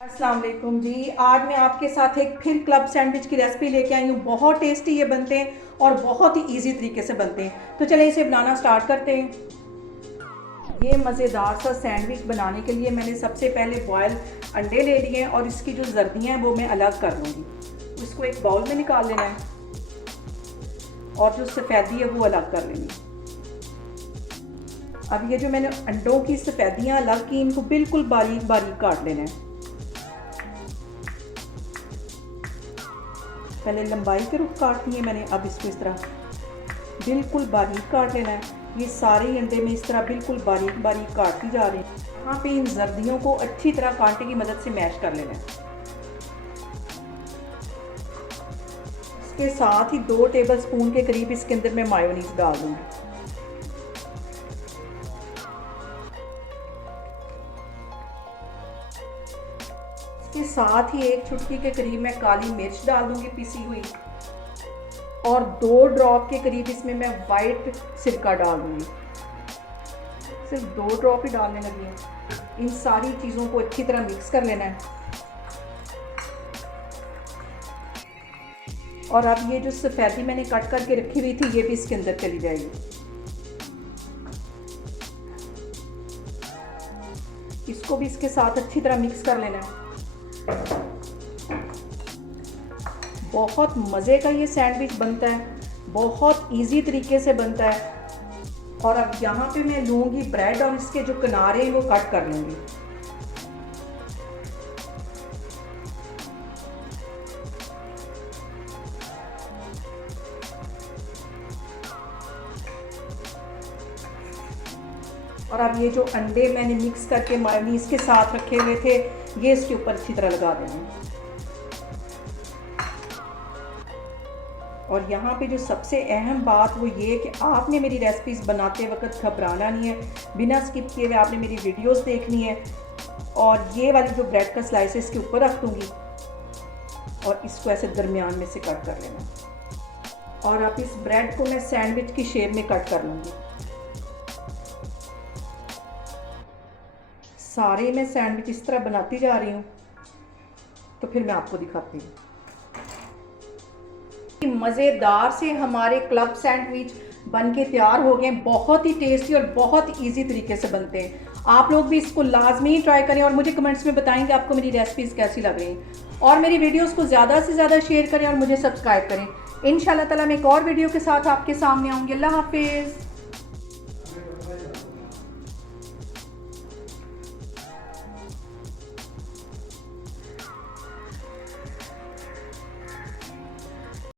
अस्सलाम वालेकुम जी। आज मैं आपके साथ एक फिर क्लब सैंडविच की रेसिपी लेके आई हूँ। बहुत टेस्टी ये बनते हैं और बहुत ही इजी तरीके से बनते हैं। तो चलें इसे बनाना स्टार्ट करते हैं। ये मज़ेदार सा सैंडविच बनाने के लिए मैंने सबसे पहले बॉयल अंडे ले लिए हैं और इसकी जो जर्दियाँ हैं वो मैं अलग कर लूँगी। इसको एक बाउल में निकाल लेना है और जो सफ़ेदी है वो अलग कर लेनी है। अब ये जो मैंने अंडों की सफ़ेदियाँ अलग की, इनको बिल्कुल बारीक बारीक काट लेना है। पहले लंबाई के रुख काटनी है मैंने, अब इसको इस तरह बिल्कुल बारीक काट लेना है। ये सारे अंडे में इस तरह बिल्कुल बारीक बारीक काटती जा रही है। यहाँ पे इन जर्दियों को अच्छी तरह कांटे की मदद से मैश कर लेना है। इसके साथ ही 2 टेबलस्पून के करीब इसके अंदर मैं मायोनीज डाल दूँगी। इसके साथ ही 1 चुटकी के करीब मैं काली मिर्च डाल दूंगी पिसी हुई, और 2 ड्रॉप के करीब इसमें मैं वाइट सिरका डाल दूंगी। सिर्फ 2 ड्रॉप ही डालने लगी हूँ। इन सारी चीज़ों को अच्छी तरह मिक्स कर लेना है। और अब ये जो सफ़ेदी मैंने कट करके रखी हुई थी ये भी इसके अंदर चली जाएगी। इसको भी इसके साथ अच्छी तरह मिक्स कर लेना है। बहुत मज़े का ये सैंडविच बनता है, बहुत इजी तरीके से बनता है। और अब यहाँ पे मैं लूँगी ब्रेड और इसके जो किनारे हैं वो कट कर लूँगी। और अब ये जो अंडे मैंने मिक्स करके मायोनीज के साथ रखे हुए थे ये इसके ऊपर अच्छी तरह लगा देंगे। और यहाँ पे जो सबसे अहम बात वो ये कि आपने मेरी रेसिपीज़ बनाते वक्त घबराना नहीं है, बिना स्किप किए हुए आपने मेरी वीडियोस देखनी है। और ये वाली जो ब्रेड का स्लाइस है इसके ऊपर रख दूँगी और इसको ऐसे दरमियान में से कट कर लेना। और अब इस ब्रेड को मैं सैंडविच की शेप में कट कर लूँगी। सारे मैं सैंडविच इस तरह बनाती जा रही हूँ, तो फिर मैं आपको दिखाती हूँ। मज़ेदार से हमारे क्लब सैंडविच बन के तैयार हो गए। बहुत ही टेस्टी और बहुत इजी तरीके से बनते हैं। आप लोग भी इसको लाजमी ही ट्राई करें और मुझे कमेंट्स में बताएं कि आपको मेरी रेसिपीज़ कैसी लग रही हैं। और मेरी वीडियोस को ज़्यादा से ज़्यादा शेयर करें और मुझे सब्सक्राइब करें। इंशाल्लाह ताला मैं एक और वीडियो के साथ आपके सामने आऊँगी। अल्लाह हाफिज़।